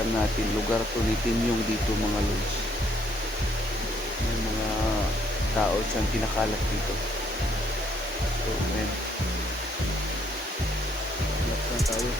alam natin lugar to ni Tinyong dito mga lods. May mga tao siyang kinakalat dito. So ayan, hanap na tayo.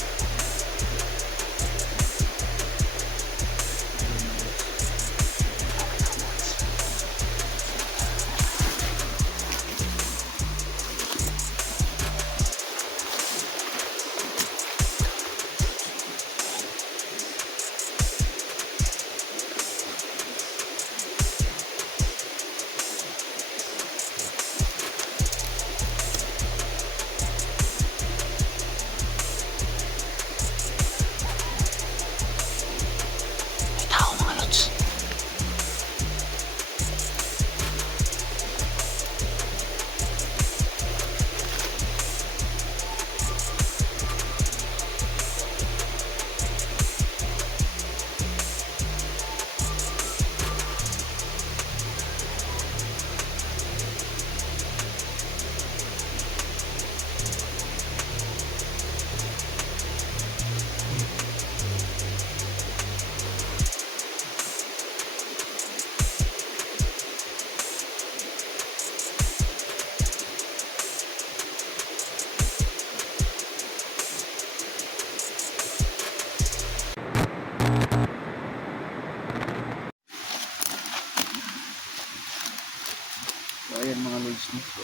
So ayan mga lods, no? So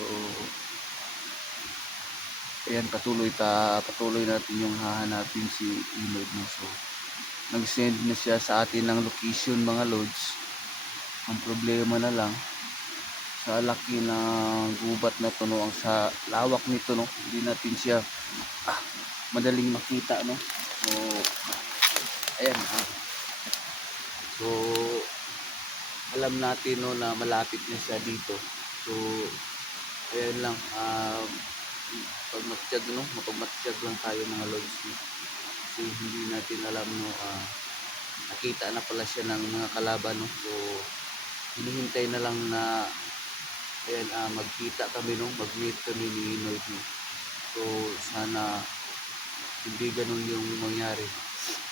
ayan, patuloy natin yung hahanapin si Inod, no? So nag-send na siya sa atin ng location mga lods. Ang problema na lang sa laki ng gubat na to, no? Ang sa lawak nito, no? Hindi natin siya madaling makita, no? So ayan, so alam natin, no, na malapit na siya dito. So ayan lang, pagmatsyag, no, mapagmatsyag lang tayo mga lods, no? Kasi hindi natin alam, no, nakita na pala siya ng mga kalaban, no? So hinihintay na lang na ayan, magkita kami, no, mag-meet kami ni Inoy, no? So sana hindi ganun yung mangyari.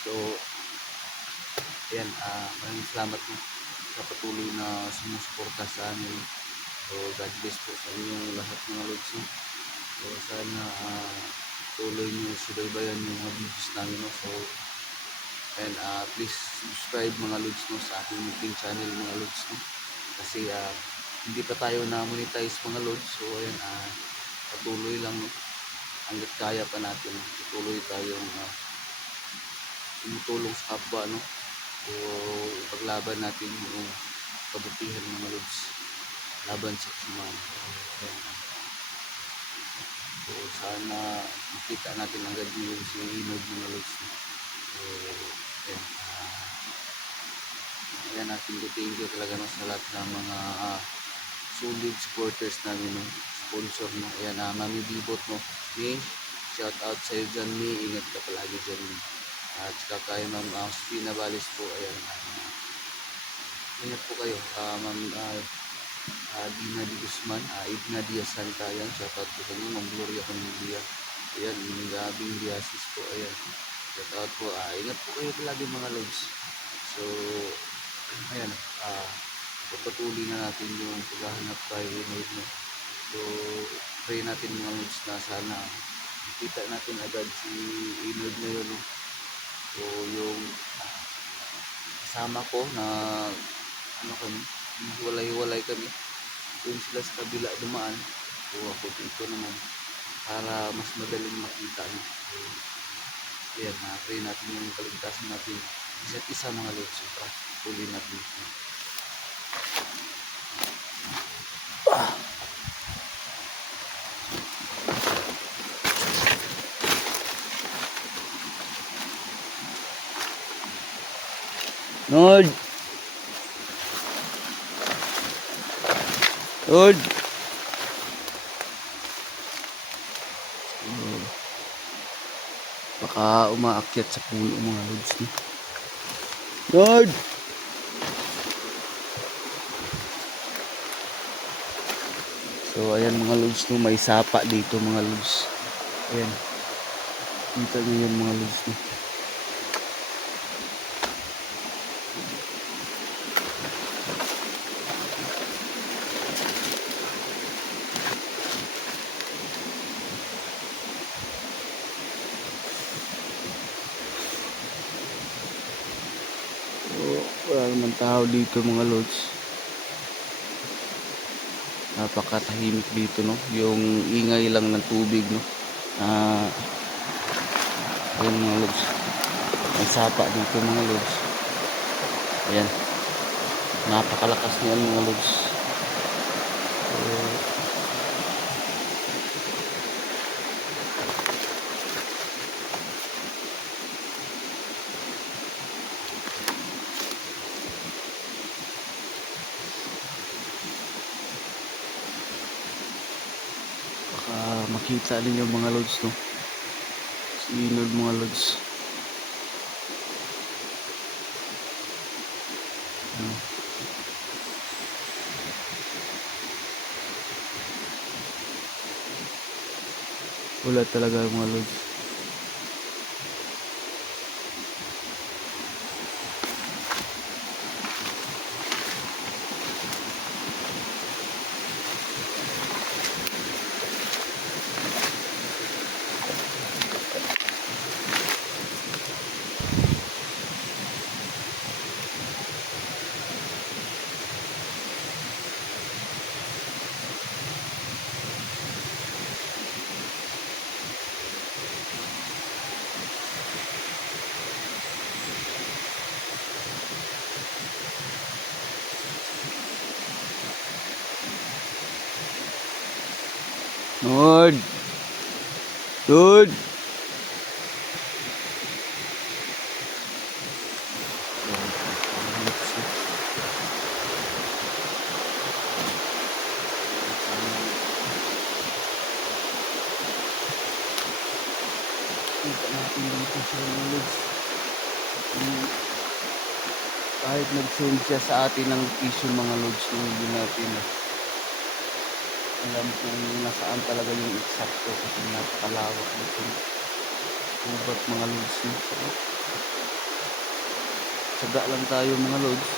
So ayan, maraming salamat, no, sa patuloy na sumusuporta sa amin. So God bless po sa inyong lahat mga lods, no? So sana tuloy nyo subaybayan yung mga videos namin, no? So and please subscribe mga lods, no, sa aking munting channel mga lods, no? Kasi hindi pa tayo na monetize mga lods. So ayan, patuloy lang, no, hanggat kaya pa natin, patuloy tayong tumutulong sa kapwa, no? So ipaglaban natin yung kabutihan mga lods laban sa kuman. So sana makita natin agad yung si Inod mga lods, no? So ayan, ayan, natin thank you talaga, no, sa lahat ng mga solid supporters namin, no, sponsor, no. Ayan, Mami Bibot, no, ni shout out sa iyo dyan, ni ingat ka palagi dyan, ni at saka kay Ma'am Spina Valis po. Ayan, ingat po kayo, Ma'am Dina Di Guzman, Igna Diaz Santa. Ayan, shout out po sa inyo, Ma'am Gloria Camilla. Ayan, yung Gabing Diasis po. Ayan, shout out po, ingat po kayo palagi mga lods. So ayan, patuloy na natin yung paghahanap kay Inod, no? So pray natin mga lods na sana kita natin agad si Inod na yun, no? So yung kasama ko na kami, hiwalay kami, yung sila sa kabila dumaan, so ako dito naman para mas madaling makita, no? So ayan, pray natin yung kaligtasan natin isa't isa mga lods. So patuloy natin. Nod! Nod! Baka umaakyat sa puno mga lods, no? Nod! So ayan mga lods, no, may sapa dito mga lods. Ayan, kita nyo yun mga lods, no? Wala naman tao dito mga lods. Napakatahimik dito, no? Yung ingay lang ng tubig, no? Ah, ayun mga lods. May sapa dito mga lods. Ayan. Napakalakas niyan mga lods. Baka makita ninyo mga lods, no? Sinod mga lods. Wala talaga mga lods. Lord! Lord! Kita natin dito sa mga lods. Kahit nag-send siya sa atin ng location mga lods, nung hindi natin alam kung nasaan talaga yung eksakto kasi napakalawak nito. Ubat mga lods, no? Tsaga lang tayo mga lods.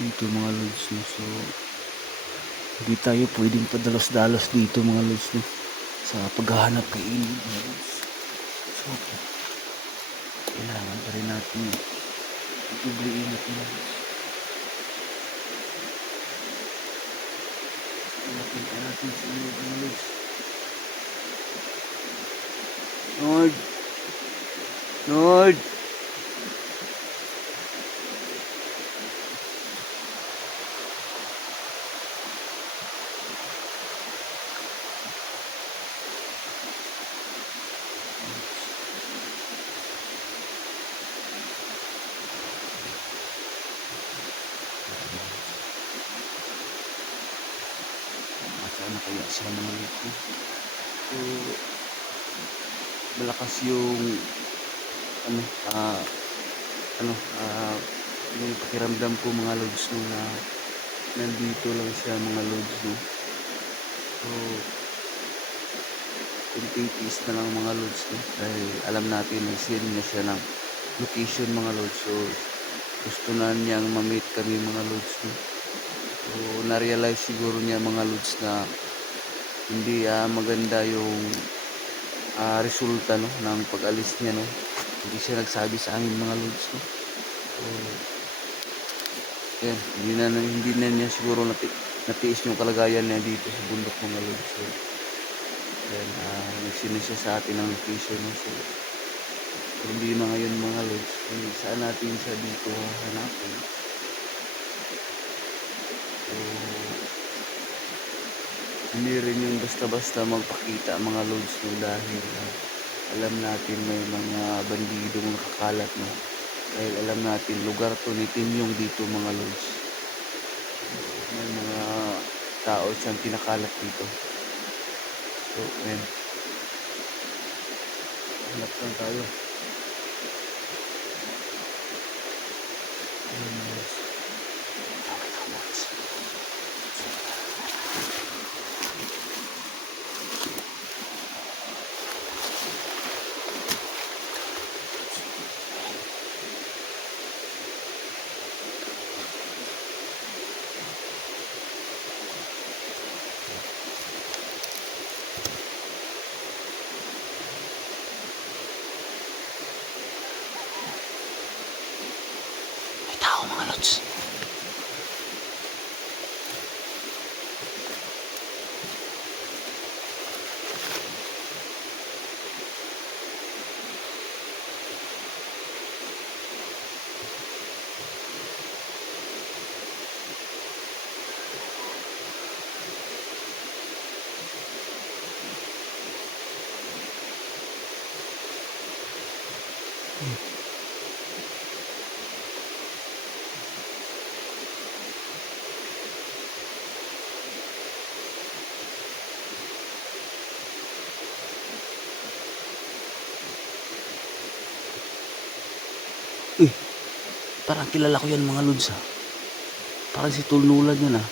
Dito mga lods, no? So hindi tayo pwedeng padalos-dalos dito mga lods, no? Sa paghahanap kay inid mga lods. So kailangan pa rin natin doble ingat mga lods. Nakita natin sa inid mga lods. Lord! Lord! Nasaan na kaya siya mga lods, no? So malakas yung ano, ano, yung pakiramdam ko mga lods, no, na nandito lang siya mga lods, no? So kunting tiis na lang mga lods, no? Dahil alam natin nag-send niya siya ng location mga lods. So gusto na niyang ma-meet kami mga lods, no? So na-realize siguro niya mga lods na hindi maganda yung resulta, no, ng pag-alis niya, no? Hindi siya nagsabi sa amin mga lods, no? So yan, hindi na niya siguro natiis yung kalagayan niya dito sa bundok mga lods. So yan, nagsina siya sa atin ng location, no? So hindi na ngayon mga lods kung saan natin siya dito hanapin. So hindi rin yung basta-basta magpakita mga lods, no? Dahil alam natin may mga bandidong nakakalat, no? Dahil alam natin lugar to ni Tinyong dito mga lods. May mga tao siyang kinakalat dito. So, ayan. Hanap lang tayo. lods. Uy, parang kilala ko yan mga lods ah. Parang si Tulnulan yan ah.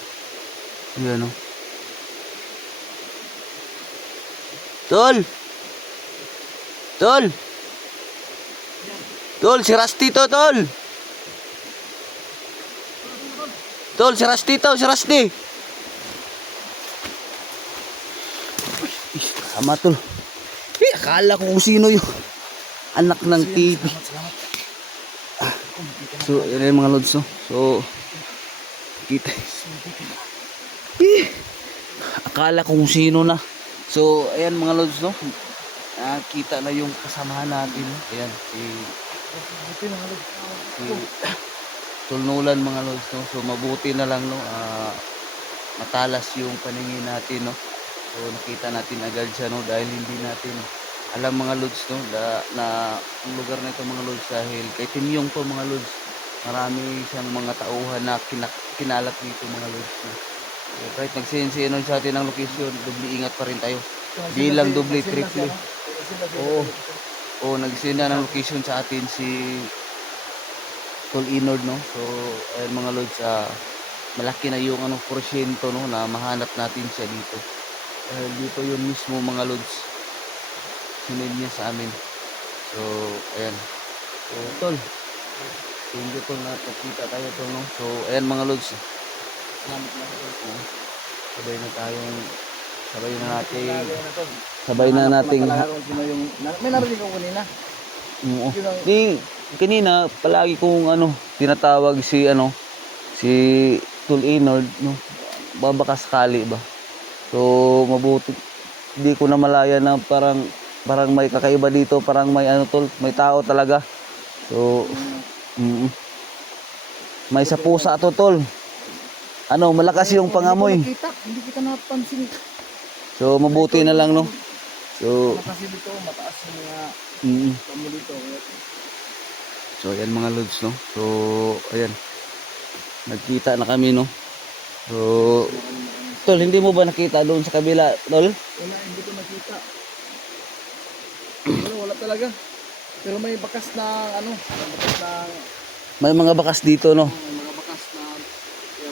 Ayan oh. Tol! Tol! Tol, si Rusty to, Tol! Tol, si Rusty to, si Rusty! Tama, Tol. Akala ko kung sino yung anak ng TV. So, yan yung mga lods, no? So, kita. Akala ko kung sino na. So, ayan mga lods, no? Kita na yung kasamahan natin. Ayan, si Tulnulan mga lods, no? So, mabuti na lang, no? Matalas yung paningin natin, no? So, nakita natin agad siya, no? Dahil hindi natin alam mga lods, no? Na ang lugar na ito mga lods dahil kay Timyong to mga lods. Marami siyang mga tauhan na kinalat dito mga lods, no? So, kahit nagsinsino sa atin ang location, doble ingat pa rin tayo. Di lang doble, triple. Oo, nagsina ng location sa atin si Tol Inord, no? So, ayun mga lods, malaki na yung porsyento, no, na mahanap natin siya dito. Dito yun mismo mga lods. Sinend niya sa amin. So, ayan. So, Tol. Hindi Tol, nakita tayo Tol, no? So, ayan mga lods. Salamat lang Tol. Sabay na nating may narinig ko kanina. Oo. Kanina palagi kong tinatawag si Tol Inord, no. Baka sakali ba. So mabuti hindi ko na malaya na parang may kakaiba dito, parang may Tol, may tao talaga. So may sa pusa to Tol. Malakas yung pangamoy. Hindi kita napansin. So mabuti na lang, no. So kasi dito mataas yung mga damo dito. So ayan mga lods, no. So ayan. Nagkita na kami, no. So Tol, hindi mo ba nakita doon sa kabila, Tol? Wala, hindi ko nakita. Wala talaga. Pero may bakas na may mga bakas dito, no. may mga bakas na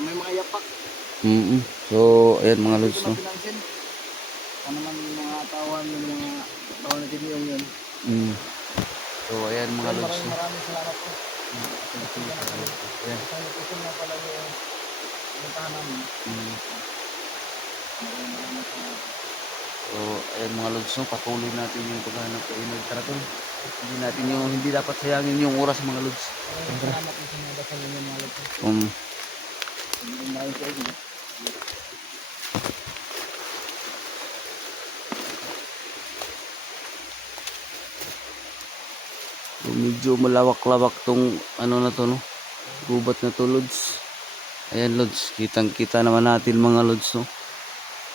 may mga yapak. So ayan mga lods, no. Ano man mga tawan na Timyong yun. So ayan mga lods, no. Maraming salamat po. Ayan. Ito nga pala yung tahanan. Maraming salamat. So ayan mga lods, no. Patuloy natin yung paghahanap kay Inord. Tara Tol. Hindi dapat sayangin yung oras mga lods. Salamat po sa mga dasal ninyo mga lods. So, medyo malawak-lawak tong na to, no. Gubat na to lods. Ayan lods, kitang-kita naman natin mga lods, no.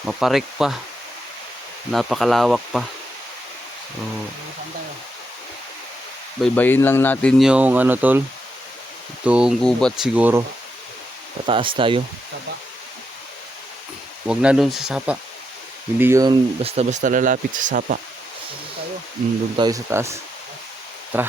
Maparik pa. Napakalawak pa. So baybayin lang natin yung Tol. Itong gubat siguro. Pataas tayo. Sapa. Wag na doon sa sapa. Hindi yun basta-basta lalapit sa sapa. Doon tayo. Doon tayo sa taas. Tara.